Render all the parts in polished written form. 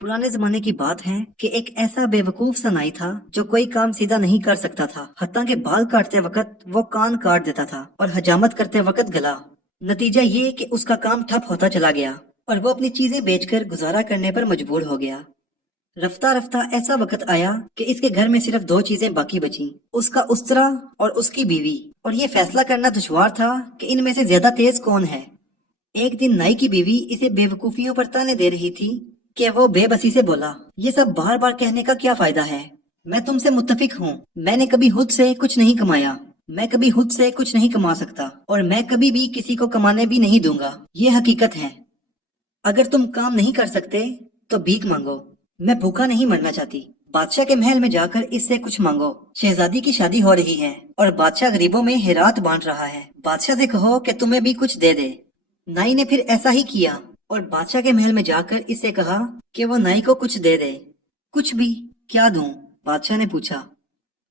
पुराने जमाने की बात है कि एक ऐसा बेवकूफ सा नाई था जो कोई काम सीधा नहीं कर सकता था। हत्ता के बाल काटते वक्त वो कान काट देता था और हजामत करते वक्त गला। नतीजा ये कि उसका काम ठप होता चला गया और वो अपनी चीजें बेचकर गुजारा करने पर मजबूर हो गया। रफ्ता रफ्ता ऐसा वक्त आया कि इसके घर में सिर्फ दो चीजें बाकी बची, उसका उस्तरा और उसकी बीवी। और ये फैसला करना दुश्वार था कि इनमें से ज्यादा तेज कौन है। एक दिन नाई की बीवी इसे बेवकूफियों पर ताने दे रही थी कि वो बेबसी से बोला, ये सब बार बार कहने का क्या फायदा है। मैं तुमसे मुत्तफिक हूँ। मैंने कभी खुद से कुछ नहीं कमाया, मैं कभी खुद से कुछ नहीं कमा सकता और मैं कभी भी किसी को कमाने भी नहीं दूंगा। ये हकीकत है। अगर तुम काम नहीं कर सकते तो भीख मांगो। मैं भूखा नहीं मरना चाहती। बादशाह के महल में जाकर इससे कुछ मांगो। शहजादी की शादी हो रही है और बादशाह गरीबों में हेरात बांट रहा है। बादशाह से कहो कि तुम्हें भी कुछ दे दे। नाई ने फिर ऐसा ही किया और बादशाह के महल में जाकर इससे कहा कि वो नाई को कुछ दे दे। कुछ भी? क्या दूं? बादशाह ने पूछा।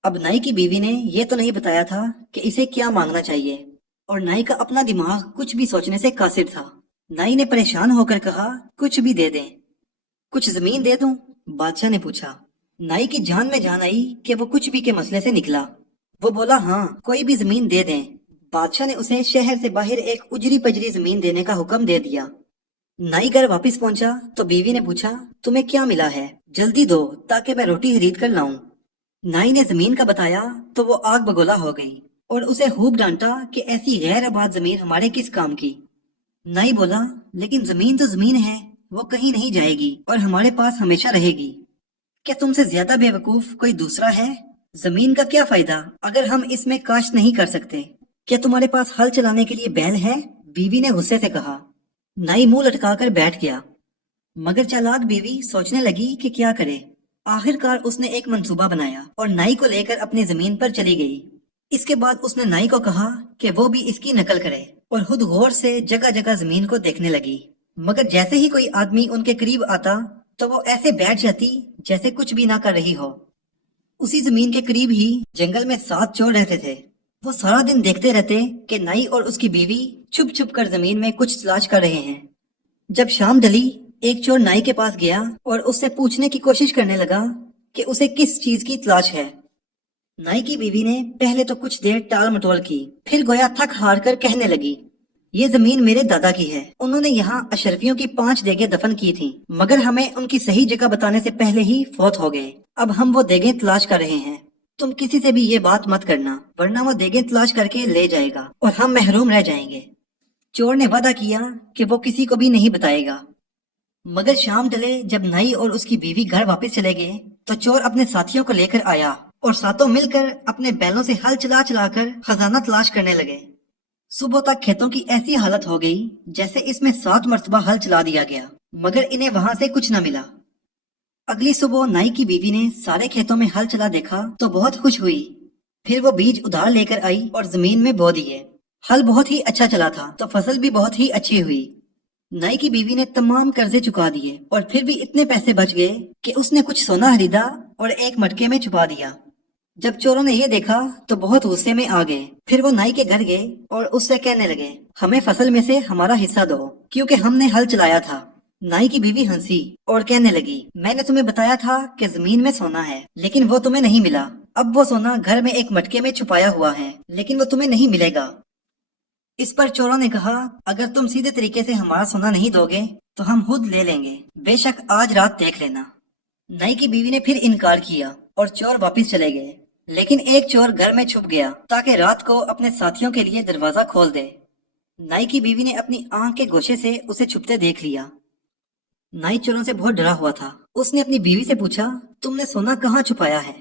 अब नाई की बीवी ने ये तो नहीं बताया था कि इसे क्या मांगना चाहिए और नाई का अपना दिमाग कुछ भी सोचने से कासिर था। नाई ने परेशान होकर कहा, कुछ भी दे दें। कुछ जमीन दे दूं? बादशाह ने पूछा। नाई की जान में जान आई कि वो कुछ भी के मसले से निकला। वो बोला, हाँ, कोई भी जमीन दे दें। बादशाह ने उसे शहर से बाहर एक उजरी पजरी जमीन देने का हुक्म दे दिया। नाई घर वापस पहुंचा तो बीवी ने पूछा, तुम्हें क्या मिला है? जल्दी दो ताकि मैं रोटी खरीद कर लाऊं। नाई ने जमीन का बताया तो वो आग बगोला हो गई और उसे खूब डांटा कि ऐसी गैर आबाद जमीन हमारे किस काम की। नाई बोला, लेकिन जमीन तो जमीन है, वो कहीं नहीं जाएगी और हमारे पास हमेशा रहेगी। क्या तुमसे ज्यादा बेवकूफ कोई दूसरा है? जमीन का क्या फायदा अगर हम इसमें काश्त नहीं कर सकते? क्या तुम्हारे पास हल चलाने के लिए बैल है? बीवी ने गुस्से से कहा। नाई मुंह लटकाकर बैठ गया। मगर चालाक बीवी सोचने लगी कि क्या करे। आखिरकार उसने एक मंसूबा बनाया और नाई को लेकर अपनी जमीन पर चली गई। इसके बाद उसने नाई को कहा कि वो भी इसकी नकल करे और खुद गौर से जगह जगह जमीन को देखने लगी। मगर जैसे ही कोई आदमी उनके करीब आता तो वो ऐसे बैठ जाती जैसे कुछ भी ना कर रही हो। उसी जमीन के करीब ही जंगल में 7 चोर रहते थे। वो सारा दिन देखते रहते कि नाई और उसकी बीवी छुप छुप कर जमीन में कुछ तलाश कर रहे हैं। जब शाम ढली, एक चोर नाई के पास गया और उससे पूछने की कोशिश करने लगा कि उसे किस चीज की तलाश है। नाई की बीवी ने पहले तो कुछ देर टाल मटोल की, फिर गोया थक हार कर कहने लगी, ये जमीन मेरे दादा की है। उन्होंने यहाँ अशरफियों की 5 देगें दफन की थी, मगर हमें उनकी सही जगह बताने से पहले ही फौत हो गए। अब हम वो देगें तलाश कर रहे हैं। तुम किसी से भी ये बात मत करना, वरना वो देगें तलाश करके ले जाएगा और हम महरूम रह जाएंगे। चोर ने वादा किया कि वो किसी को भी नहीं बताएगा। मगर शाम ढले, जब नाई और उसकी बीवी घर वापस चले गए तो चोर अपने साथियों को लेकर आया और सातों मिलकर अपने बैलों से हल चला चलाकर खजाना तलाश करने लगे। सुबह तक खेतों की ऐसी हालत हो गई जैसे इसमें 7 मरतबा हल चला दिया गया, मगर इन्हें वहां से कुछ न मिला। अगली सुबह नाई की बीवी ने सारे खेतों में हल चला देखा तो बहुत खुश हुई। फिर वो बीज उधार लेकर आई और जमीन में बो दिए। हल बहुत ही अच्छा चला था तो फसल भी बहुत ही अच्छी हुई। नाई की बीवी ने तमाम कर्जे चुका दिए और फिर भी इतने पैसे बच गए कि उसने कुछ सोना खरीदा और एक मटके में छुपा दिया। जब चोरों ने ये देखा तो बहुत गुस्से में आ गए। फिर वो नाई के घर गए और उससे कहने लगे, हमें फसल में से हमारा हिस्सा दो, क्योंकि हमने हल चलाया था। नाई की बीवी हंसी और कहने लगी, मैंने तुम्हें बताया था कि जमीन में सोना है, लेकिन वो तुम्हें नहीं मिला। अब वो सोना घर में एक मटके में छुपाया हुआ है, लेकिन वो तुम्हें नहीं मिलेगा। इस पर चोरों ने कहा, अगर तुम सीधे तरीके से हमारा सोना नहीं दोगे तो हम खुद ले लेंगे, बेशक आज रात देख लेना। नाई की बीवी ने फिर इनकार किया और चोर वापस चले गए। लेकिन एक चोर घर में छुप गया ताकि रात को अपने साथियों के लिए दरवाजा खोल दे। नाई की बीवी ने अपनी आंख के गोशे से उसे छुपते देख लिया। नाई चोरों से बहुत डरा हुआ था। उसने अपनी बीवी से पूछा, तुमने सोना कहाँ छुपाया है?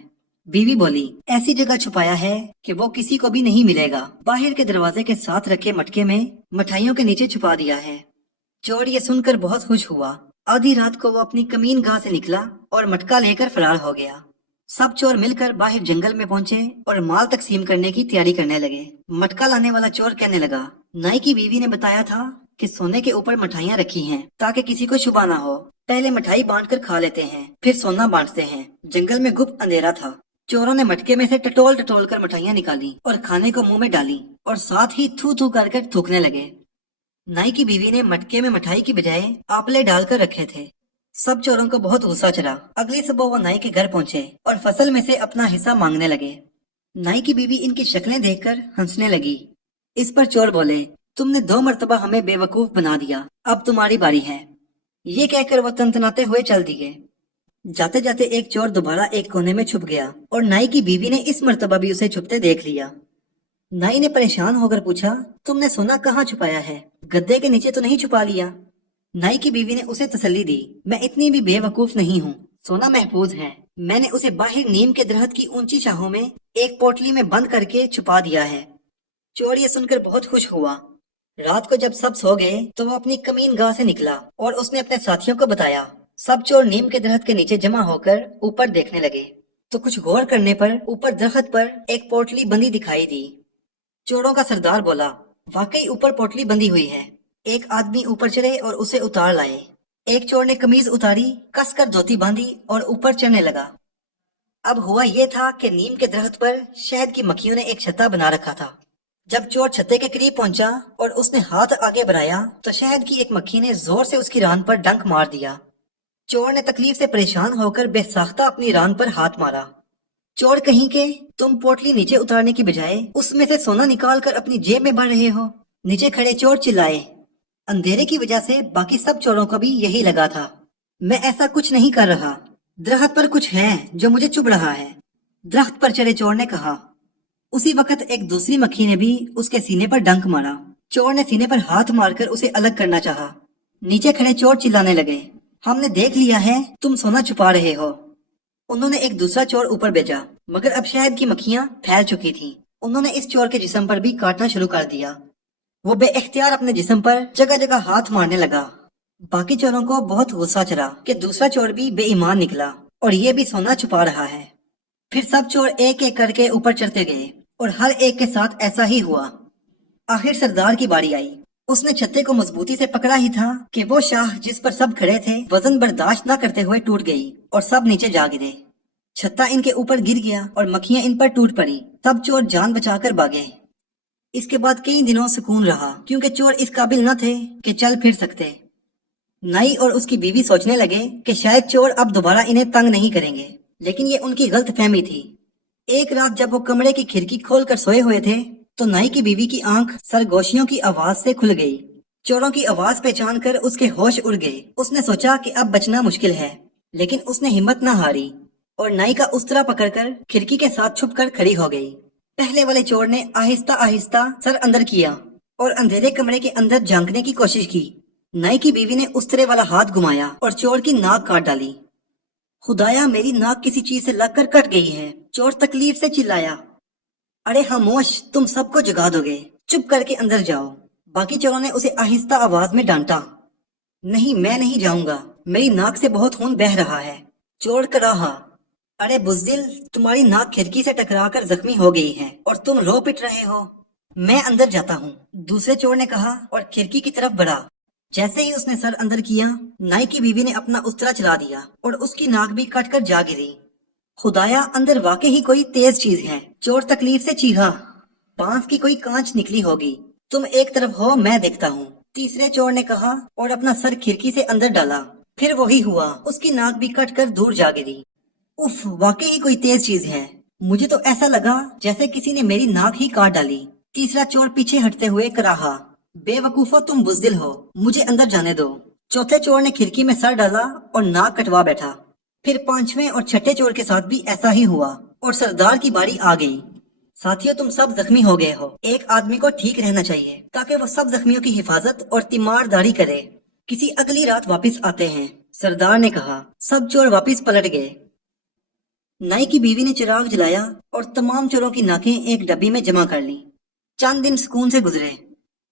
बीवी बोली, ऐसी जगह छुपाया है कि वो किसी को भी नहीं मिलेगा। बाहर के दरवाजे के साथ रखे मटके में मिठाइयों के नीचे छुपा दिया है। चोर ये सुनकर बहुत खुश हुआ। आधी रात को वो अपनी कमीन गाह से निकला और मटका लेकर फरार हो गया। सब चोर मिलकर बाहर जंगल में पहुंचे और माल तकसीम करने की तैयारी करने लगे। मटका लाने वाला चोर कहने लगा, नाई की बीवी ने बताया था कि सोने के ऊपर मिठाइयाँ रखी हैं ताकि किसी को शुबा ना हो। पहले मिठाई बांट कर खा लेते हैं, फिर सोना बांटते हैं। जंगल में गुप्त अंधेरा था। चोरों ने मटके में से टटोल टटोल कर मिठाइयाँ निकाली और खाने को मुंह में डाली और साथ ही थू थू कर थूकने लगे। नाई की बीवी ने मटके में मिठाई की बजाय आपले डालकर रखे थे। सब चोरों को बहुत गुस्सा चढ़ा। अगली सुबह वो नाई के घर पहुंचे और फसल में से अपना हिस्सा मांगने लगे। नाई की बीवी इनकी शक्लें देखकर हंसने लगी। इस पर चोर बोले, तुमने 2 मरतबा हमें बेवकूफ बना दिया, अब तुम्हारी बारी है। ये कहकर वो तनतनाते हुए चल दिए। जाते जाते एक चोर दोबारा एक कोने में छुप गया और नाई की बीवी ने इस मर्तबा भी उसे छुपते देख लिया। नाई ने परेशान होकर पूछा, तुमने सोना कहाँ छुपाया है? गद्दे के नीचे तो नहीं छुपा लिया? नाई की बीवी ने उसे तसल्ली दी, मैं इतनी भी बेवकूफ नहीं हूँ, सोना महफूज है। मैंने उसे बाहर नीम के दरख्त की ऊंची शाहों में एक पोटली में बंद करके छुपा दिया है। चोर ये सुनकर बहुत खुश हुआ। रात को जब सब सो गए तो वो अपनी कमीन गाह से निकला और उसने अपने साथियों को बताया। सब चोर नीम के दरख्त के नीचे जमा होकर ऊपर देखने लगे तो कुछ गौर करने पर ऊपर दरख्त पर एक पोटली बंधी दिखाई दी। चोरों का सरदार बोला, वाकई ऊपर पोटली बंधी हुई है। एक आदमी ऊपर चढ़े और उसे उतार लाए। एक चोर ने कमीज उतारी, कसकर धोती बांधी और ऊपर चढ़ने लगा। अब हुआ ये था कि नीम के दरख्त पर शहद की मक्खियों ने एक छत्ता बना रखा था। जब चोर छत्ते के करीब पहुंचा और उसने हाथ आगे बढ़ाया तो शहद की एक मक्खी ने जोर से उसकी रान पर डंक मार दिया। चोर ने तकलीफ से परेशान होकर बेसाख्ता अपनी रान पर हाथ मारा। चोर कहीं के, तुम पोटली नीचे उतारने की बजाय उसमें से सोना निकाल कर अपनी जेब में भर रहे हो। नीचे खड़े चोर चिल्लाए। अंधेरे की वजह से बाकी सब चोरों को भी यही लगा था। मैं ऐसा कुछ नहीं कर रहा, दरख्त पर कुछ है जो मुझे चुभ रहा है, दरख्त पर चढ़े चोर ने कहा। उसी वक्त एक दूसरी मक्खी ने भी उसके सीने पर डंक मारा। चोर ने सीने पर हाथ मारकर उसे अलग करना चाहा। नीचे खड़े चोर चिल्लाने लगे, हमने देख लिया है, तुम सोना छुपा रहे हो। उन्होंने एक दूसरा चोर ऊपर भेजा, मगर अब शहद की मक्खियां फैल चुकी थीं। उन्होंने इस चोर के जिस्म पर भी काटना शुरू कर दिया। वो बेइख्तियार अपने जिस्म पर जगह जगह हाथ मारने लगा। बाकी चोरों को बहुत गुस्सा चढ़ा कि दूसरा चोर भी बेईमान निकला और ये भी सोना छुपा रहा है। फिर सब चोर एक एक करके ऊपर चढ़ते गए और हर एक के साथ ऐसा ही हुआ। आखिर सरदार की बारी आई। उसने छत्ते को मजबूती से पकड़ा ही था कि वो शाह जिस पर सब खड़े थे वजन बर्दाश्त न करते हुए टूट गई और सब नीचे जा गिरे। छत्ता इनके ऊपर गिर गया और मक्खियां इन पर टूट पड़ी। सब चोर जान बचाकर भागे। इसके बाद कई दिनों सुकून रहा क्योंकि चोर इस काबिल न थे कि चल फिर सकते। नाई और उसकी बीवी सोचने लगे कि शायद चोर अब दोबारा इन्हें तंग नहीं करेंगे, लेकिन ये उनकी गलत फहमी थी। एक रात जब वो कमरे की खिड़की खोलकर सोए हुए थे तो नाई की बीवी की आंख सरगोशियों की आवाज से खुल गई। चोरों की आवाज पहचान कर उसके होश उड़ गए। उसने सोचा कि अब बचना मुश्किल है, लेकिन उसने हिम्मत न हारी और नाई का उस्तरा पकड़कर खिड़की के साथ छुपकर खड़ी हो गई। पहले वाले चोर ने आहिस्ता आहिस्ता सर अंदर किया और अंधेरे कमरे के अंदर झांकने की कोशिश की। नाई की बीवी ने उस्तरे वाला हाथ घुमाया और चोर की नाक काट डाली। खुदाया, मेरी नाक किसी चीज से लगकर कट गई है, चोर तकलीफ से चिल्लाया। अरे खामोश, तुम सबको जगा दोगे, चुप करके अंदर जाओ। बाकी चोरों ने उसे आहिस्ता आवाज में डांटा। नहीं, मैं नहीं जाऊंगा, मेरी नाक से बहुत खून बह रहा है। चोर कराहा, अरे बुज़दिल, तुम्हारी नाक खिड़की से टकराकर जख्मी हो गई है और तुम रो पिट रहे हो। मैं अंदर जाता हूँ, दूसरे चोर ने कहा और खिड़की की तरफ बढ़ा। जैसे ही उसने सर अंदर किया, नाई की बीवी ने अपना उस्तरा चला दिया और उसकी नाक भी कटकर जा गिरी। खुदाया, अंदर वाकई ही कोई तेज चीज है, चोर तकलीफ से चीखा। बांस की कोई कांच निकली होगी, तुम एक तरफ हो, मैं देखता हूँ, तीसरे चोर ने कहा और अपना सर खिड़की से अंदर डाला। फिर वही हुआ, उसकी नाक भी कटकर दूर जा गिरी। उफ, वाकई ही कोई तेज चीज है, मुझे तो ऐसा लगा जैसे किसी ने मेरी नाक ही काट डाली। तीसरा चोर पीछे हटते हुए कराहा, बेवकूफो, तुम बुज़दिल हो, मुझे अंदर जाने दो। चौथे चोर ने खिड़की में सर डाला और नाक कटवा बैठा। फिर पांचवें और छठे चोर के साथ भी ऐसा ही हुआ और सरदार की बारी आ गई। साथियों, तुम सब जख्मी हो गए हो, एक आदमी को ठीक रहना चाहिए ताकि वो सब जख्मियों की हिफाजत और तीमारदारी करे। किसी अगली रात वापस आते हैं, सरदार ने कहा। सब चोर वापस पलट गए। नाई की बीवी ने चिराग जलाया और तमाम चोरों की नाकें एक डब्बी में जमा कर ली। चंद दिन सुकून से गुजरे।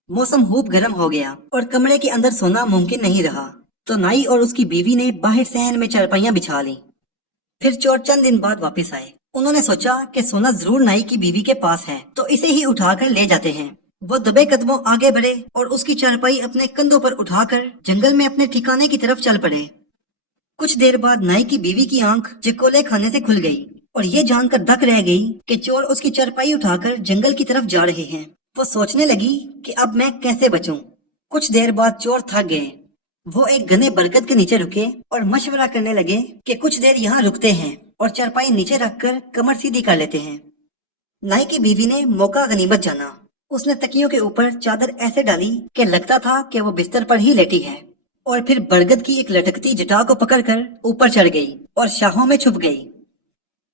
मौसम खूब गर्म हो गया और कमरे के अंदर सोना मुमकिन नहीं रहा, तो नाई और उसकी बीवी ने बाहर सहन में चारपाइयां बिछा ली। फिर चोर चंद दिन बाद वापस आए। उन्होंने सोचा कि सोना जरूर नाई की बीवी के पास है, तो इसे ही उठाकर ले जाते हैं। वो दबे कदमों आगे बढ़े और उसकी चारपाई अपने कंधों पर उठाकर जंगल में अपने ठिकाने की तरफ चल पड़े। कुछ देर बाद नाई की बीवी की आंख चिकोले खाने से खुल गई और ये जानकर दक रह गई कि चोर उसकी चारपाई उठाकर जंगल की तरफ जा रहे हैं। वो सोचने लगी कि अब मैं कैसे बचूं। कुछ देर बाद चोर थक गए। वो एक घने बरगद के नीचे रुके और मशवरा करने लगे कि कुछ देर यहाँ रुकते हैं और चारपाई नीचे रखकर कमर सीधी कर लेते हैं। नाई की बीवी ने मौका गनीमत जाना। उसने तकियों के ऊपर चादर ऐसे डाली कि लगता था कि वो बिस्तर पर ही लेटी है, और फिर बरगद की एक लटकती जटा को पकड़कर ऊपर चढ़ गई और शाहों में छुप गई।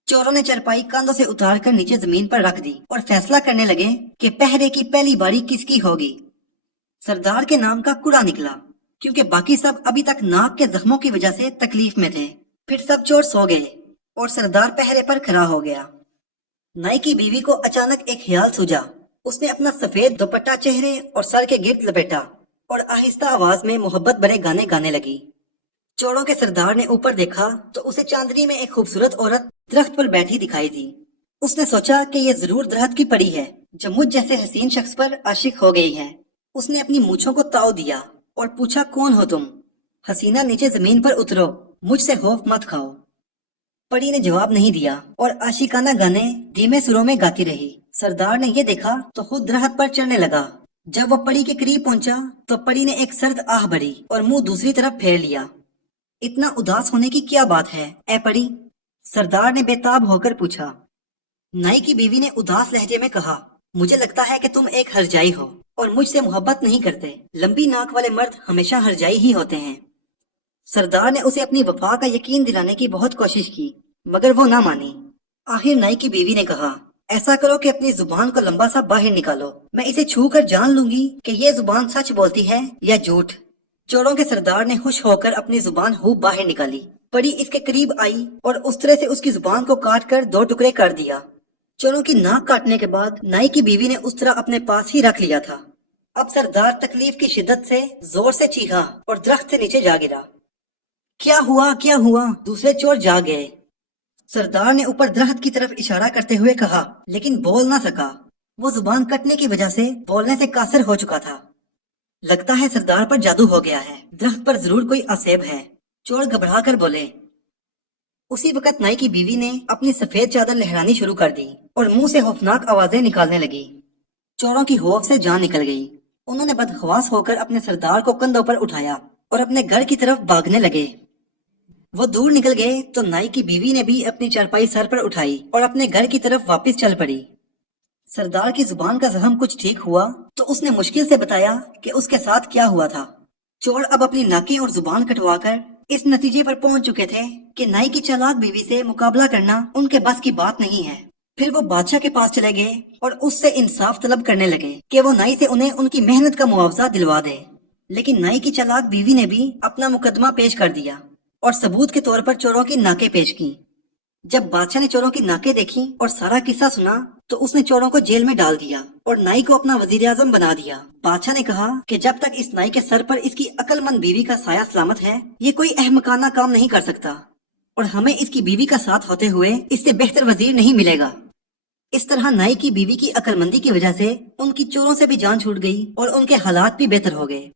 चोरों ने चारपाई कंधों से उतारकर नीचे जमीन पर रख दी और फैसला करने लगे कि पहरे की पहली बारी किसकी होगी। सरदार के नाम का कूड़ा निकला, क्योंकि बाकी सब अभी तक नाक के जख्मों की वजह से तकलीफ में थे। फिर सब चोर सो गए और सरदार पहरे पर खड़ा हो गया। नाई की बीवी को अचानक एक ख्याल सूझा। उसने अपना सफेद दुपट्टा चेहरे और सर के गिर्द लपेटा और आहिस्ता आवाज में मोहब्बत भरे गाने गाने लगी। चोरों के सरदार ने ऊपर देखा तो उसे चांदनी में एक खूबसूरत औरत दरख्त पर बैठी दिखाई दी। उसने सोचा कि ये जरूर दरख्त की परी है जो मुझ जैसे हसीन शख्स पर आशिक हो गई है। उसने अपनी मूछों को ताव दिया और पूछा, कौन हो तुम? हसीना, नीचे जमीन पर उतरो, मुझसे खौफ मत खाओ। परी ने जवाब नहीं दिया और आशिकाना गाने धीमे सुरों में गाती रही। सरदार ने ये देखा तो खुद दरख्त पर चढ़ने लगा। जब वो परी के करीब पहुंचा तो परी ने एक सर्द आह भरी और मुंह दूसरी तरफ फेर लिया। इतना उदास होने की क्या बात है ए परी? सरदार ने बेताब होकर पूछा। नाई की बीवी ने उदास लहजे में कहा, मुझे लगता है कि तुम एक हरजाई हो और मुझसे मोहब्बत नहीं करते। लंबी नाक वाले मर्द हमेशा हरजाई ही होते हैं। सरदार ने उसे अपनी वफा का यकीन दिलाने की बहुत कोशिश की, मगर वो ना मानी। आखिर नाई की बीवी ने कहा, ऐसा करो कि अपनी जुबान को लंबा सा बाहर निकालो, मैं इसे छू कर जान लूंगी कि ये जुबान सच बोलती है या झूठ। चोरों के सरदार ने खुश होकर अपनी जुबान खूब बाहर निकाली। परी इसके करीब आई और उस तरह से उसकी जुबान को काट कर 2 टुकड़े कर दिया। चोरों की नाक काटने के बाद नाई की बीवी ने उस तरह अपने पास ही रख लिया था। अब सरदार तकलीफ की शिद्दत से जोर से चीखा और दरख्त से नीचे जा गिरा। क्या हुआ, क्या हुआ? दूसरे चोर जाग गए। सरदार ने ऊपर दरख्त की तरफ इशारा करते हुए कहा, लेकिन बोल ना सका। वो जुबान कटने की वजह से बोलने से कासर हो चुका था। लगता है सरदार पर जादू हो गया है, दरख्त पर जरूर कोई आसेब है। चोर घबरा कर बोले। उसी वक्त नाई की बीवी ने अपनी सफेद चादर लहरानी शुरू कर दी और मुंह से खौफनाक आवाजें निकालने लगी। चोरों की खौफ से जान निकल गई। उन्होंने बदखवास होकर अपने सरदार को कंधों पर उठाया और अपने घर की तरफ भागने लगे। वो दूर निकल गए तो नाई की बीवी ने भी अपनी चारपाई सर पर उठाई और अपने घर की तरफ वापस चल पड़ी। सरदार की जुबान का जख्म कुछ ठीक हुआ तो उसने मुश्किल से बताया कि उसके साथ क्या हुआ था। चोर अब अपनी नाकें और जुबान कटवाकर इस नतीजे पर पहुंच चुके थे कि नाई की चालाक बीवी से मुकाबला करना उनके बस की बात नहीं है। फिर वो बादशाह के पास चले गए और उससे इंसाफ तलब करने लगे कि वो नाई से उन्हें उनकी मेहनत का मुआवजा दिलवा दे। लेकिन नाई की चालाक बीवी ने भी अपना मुकदमा पेश कर दिया और सबूत के तौर पर चोरों की नाकें पेश की। जब बादशाह ने चोरों की नाकें देखी और सारा किस्सा सुना तो उसने चोरों को जेल में डाल दिया और नाई को अपना वजीर आजम बना दिया। बादशाह ने कहा कि जब तक इस नाई के सर पर इसकी अक्लमंद बीवी का साया सलामत है, ये कोई अहमकाना काम नहीं कर सकता और हमें इसकी बीवी का साथ होते हुए इससे बेहतर वजीर नहीं मिलेगा। इस तरह नाई की बीवी की अक्लमंदी की वजह से उनकी चोरों से भी जान छूट गई और उनके हालात भी बेहतर हो गए।